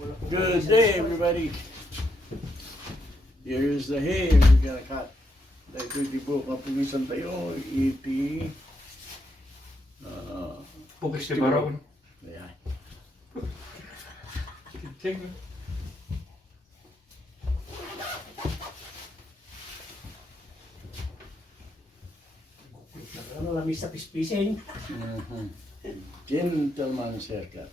Good day, everybody. Here's the hay we're gonna cut. Ito dibuka pumisan tayo, iti. Pukis di baraw. Ayan. Cing. Ano lang sa pispising? Gentleman's haircut.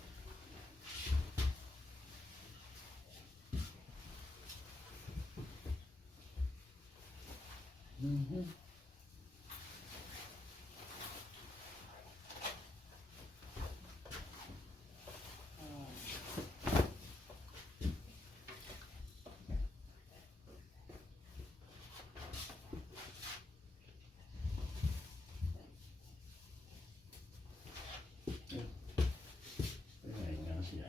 Ayan nga siya.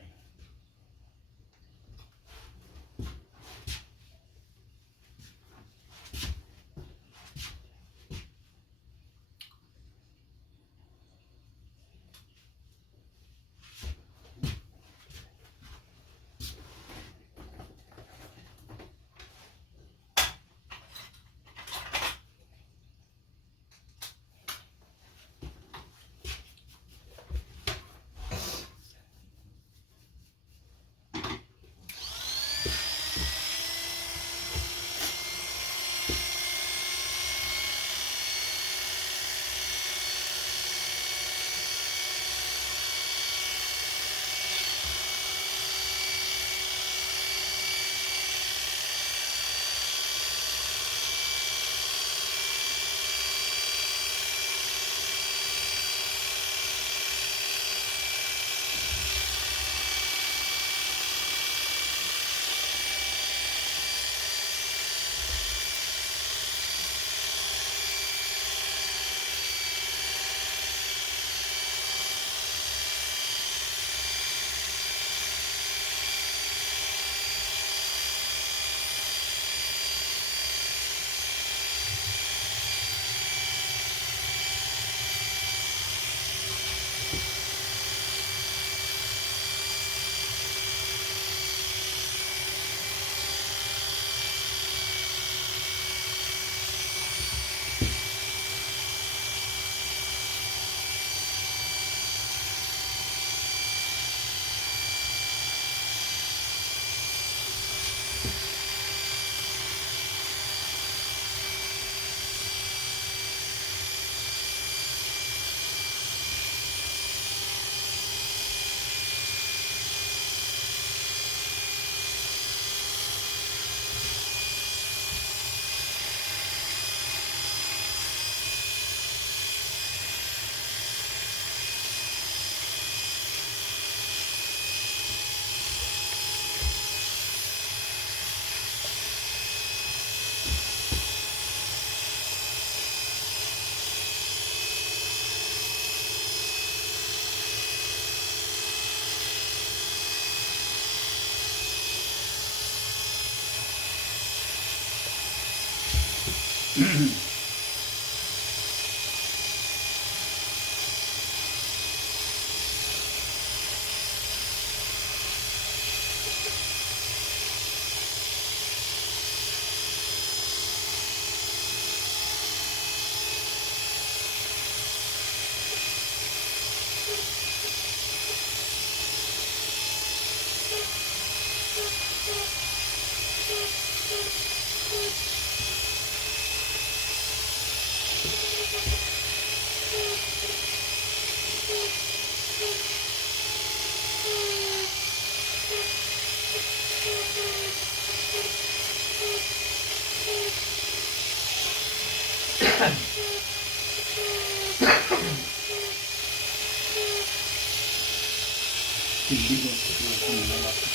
Hindi mo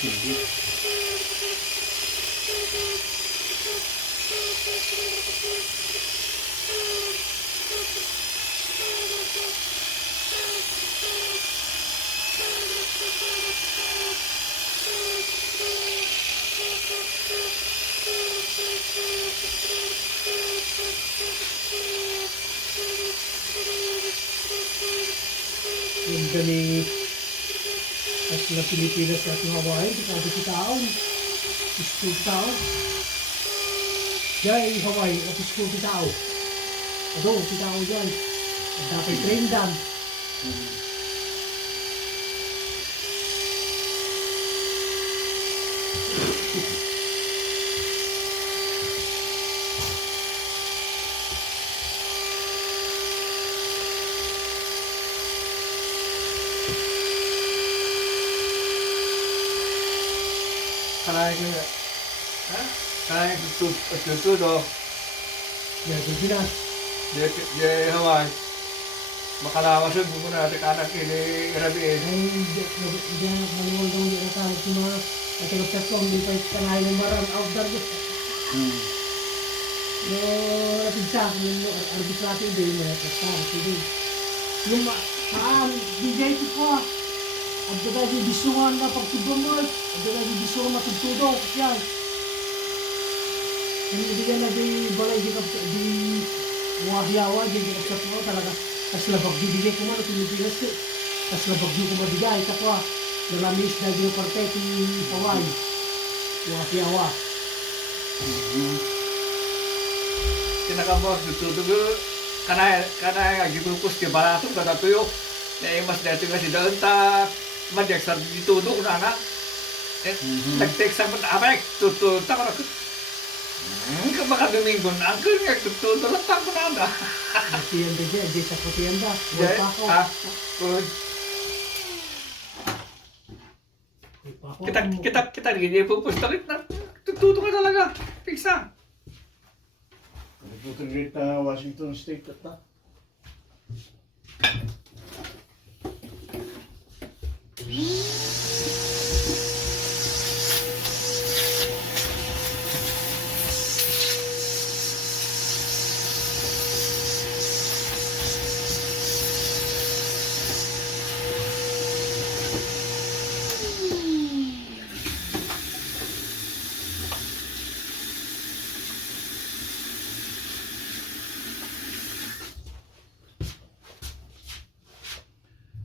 hindi. Yung gani at na Pilipinas at Hawaii, di ka di taon. School tao. Diyan Hawaii, at school tao. Ado, tao diyan. At dapat train dan. Kalahin ko nga. Ha? Kalahin ko tutudo. Diyan, Pilipinas. Di Hawaii. Makalawas yun kung natin anak ini irabiin. Ay, diyan, manuwal daw yung asawa ko na at nagpapit ko, hindi pa kanahin ng marang out there. No, natin siya, yung arbitrati, hindi yung mga kasama, hindi. Yung DJ ko ko, at dada yung bisuhan na pagtubang mo, at dada yung bisuhan matugtudo, yan. Hindi ka na di balay, di wahiyawa, di kapsat mo talaga. Tapos labag bibigay ko man, Pilipinas ko. Tapos labag di ko mabigay, kapwa. Nalamis na yung parte, Hawaii. Wahiyawa. Kinakambak tutudo. Kanaya gipupus ke barato kada tuyo. Na imas dati nga si daon ta madyak sa ditudo na na. Nag-take sa mga abek tutudo ta ko. Baka Domingo na ang kanya tutudo lang ta ko na. Putihan ba dyan? Di sa putihan ba? Huwag pa ako. Good. Huwag pa ako. Kita gini pupus tarik na tutudo ka talaga. Pisa. Nagputang kita Washington State at na.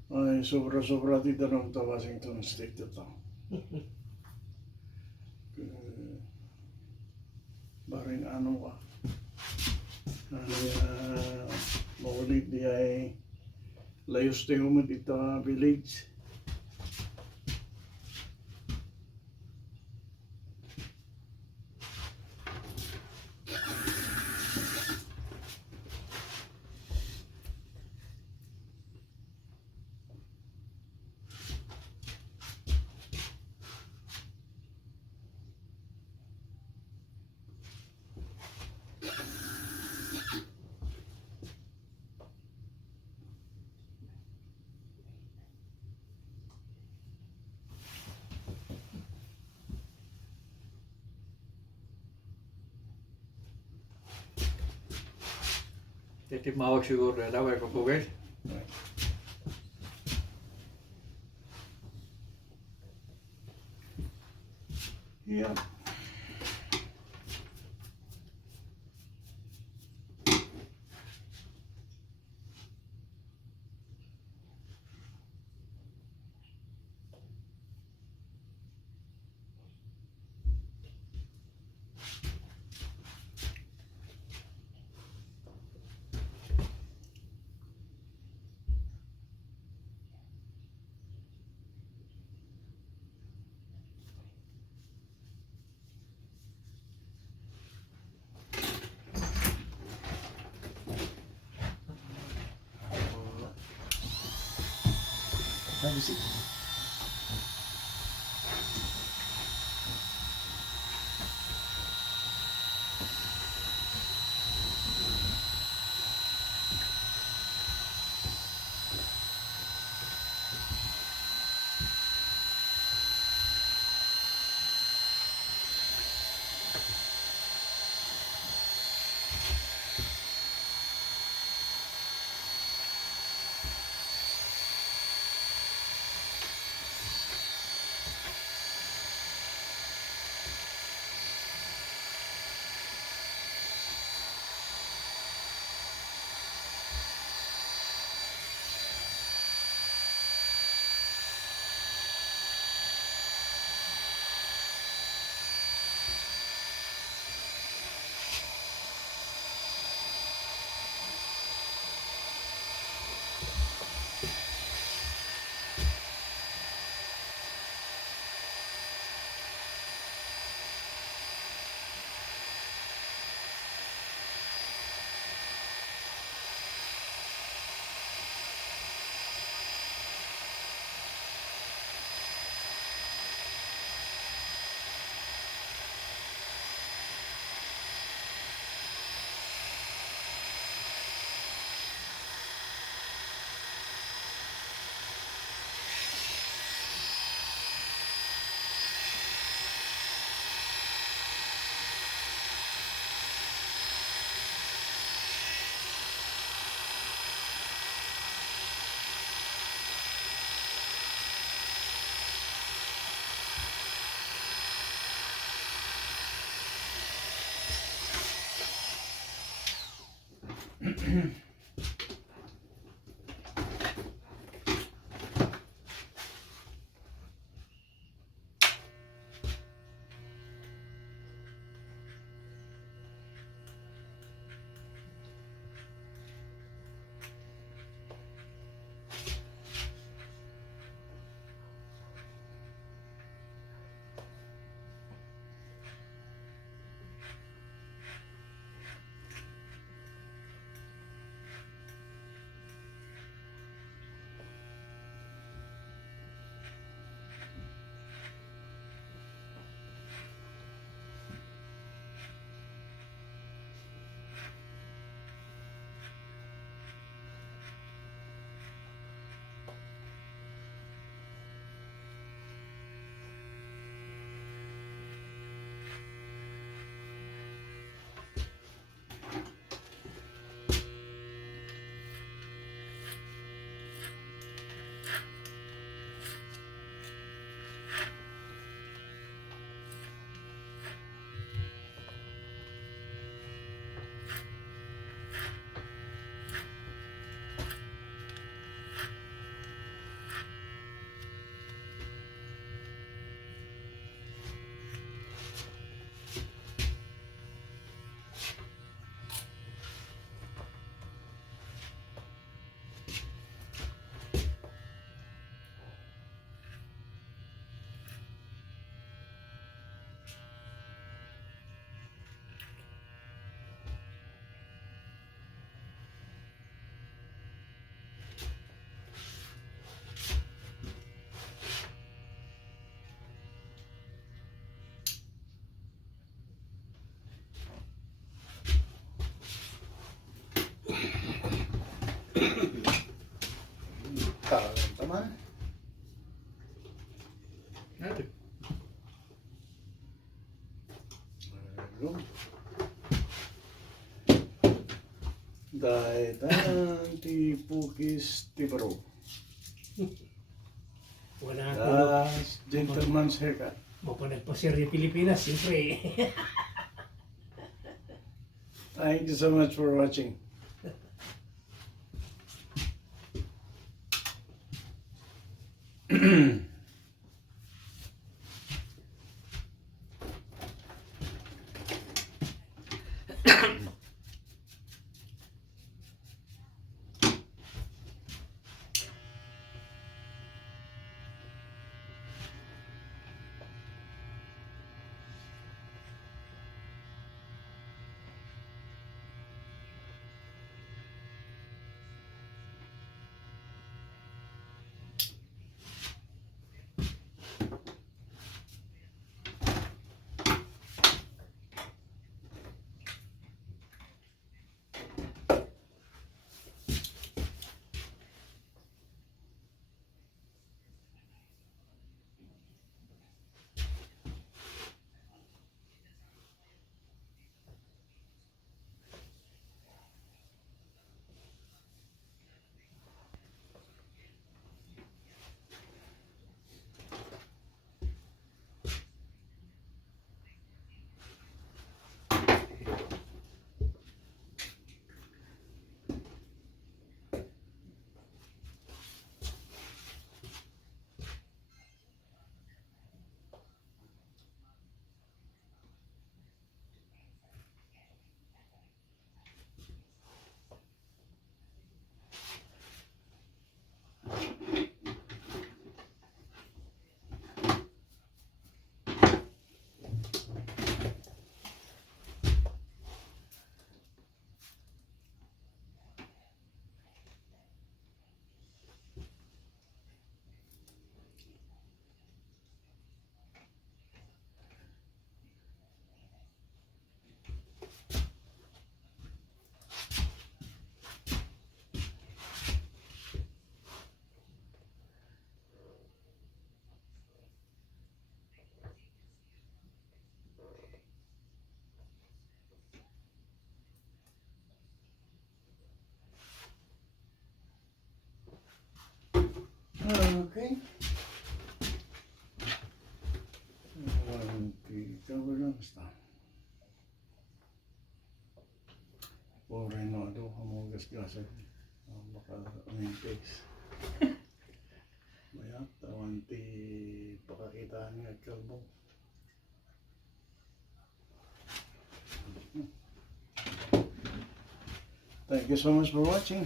Ay, sobra-sobra dito ng ta Washington State ito. Baring ano ka. Maulit di ay layos tayo mo dito village. Jadi mawag siguro na daw ay kapugay. Yeah. Sabi Tama. Ano? Ayun. Dahil ti Pukis Tibaro. Wala na tulog. Das gentleman's haircut. Mapanagpasir yung Pilipinas, siyempre. Thank you so much for watching. Okay. Walang cover lang basta. Pobre no, ado, hamugas-gasag. Baka aming-face. Mayat, awanti pakakitaan nga kalbo. Thank you so much for watching.